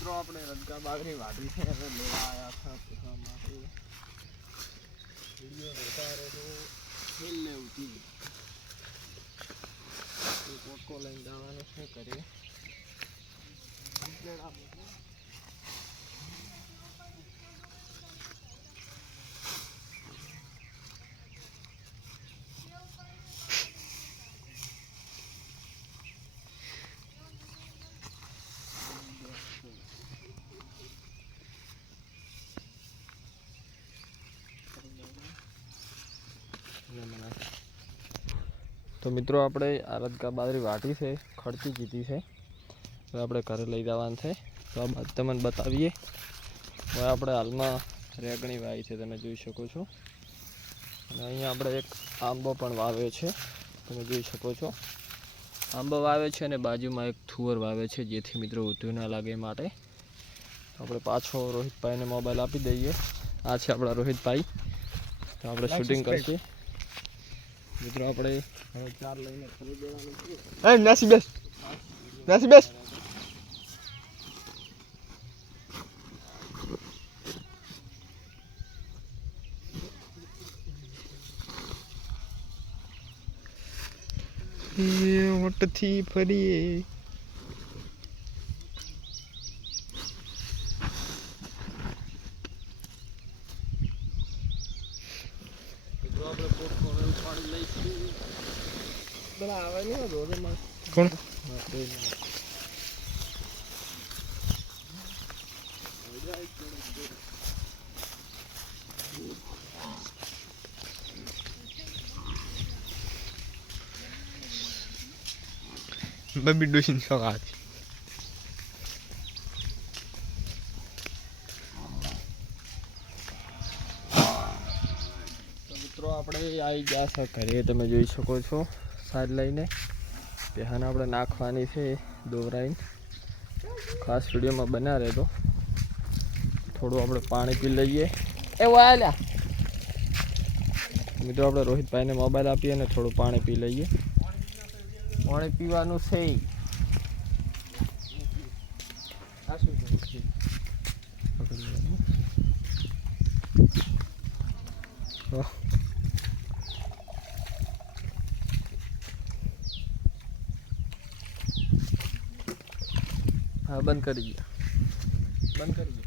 મિત્રો આપણે રજગા બાગરી વાઢી છે હવે લેવા આવ્યા હતા પીવા માટે વિડીયો જોતા રહેજો છેલ્લે ઉઠી પોટકો લઈને જવાનું શું કરીએ તો મિત્રો આપણે આ રજગા બાજરી વાટી છે ખડતી કીધી છે હવે આપણે ઘરે લઈ જવાનું છે તો આ બાદ તમને બતાવીએ હવે આપણે હાલમાં રેગણી વાવી છે તમે જોઈ શકો છો અને અહીંયા આપણે એક આંબો પણ વાવ્યો છે તમે જોઈ શકો છો આંબો વાવે છે અને બાજુમાં એક થુવર વાવે છે જેથી મિત્રો ઊંધું ના લાગે માટે આપણે પાછો રોહિતભાઈને મોબાઈલ આપી દઈએ આ છે આપણા રોહિતભાઈ તો આપણે શૂટિંગ કરીએ મિત્રો આપણે હવે 4 લઈને ફરી દેવાનું છે એ નાસી બેસ એ વટથી ફરીએ આપણે પોટકોલ પાણી લઈશું બરા આવે ને રોડમાં કોણ બબી ડોશીન શોખ મિત્રો આપણે આવી ગયા છે ઘરે તમે જોઈ શકો છો સાજ લઈને પહેલાં આપણે નાખવાની છે દોરાઈને ખાસ વિડીયોમાં બના રહેતો થોડું આપણે પાણી પી લઈએ એવું આલ્યા મિત્રો આપણે રોહિતભાઈને મોબાઈલ આપીએ અને થોડું પાણી પી લઈએ પાણી પીવાનું છે હા બંધ કરી દઈએ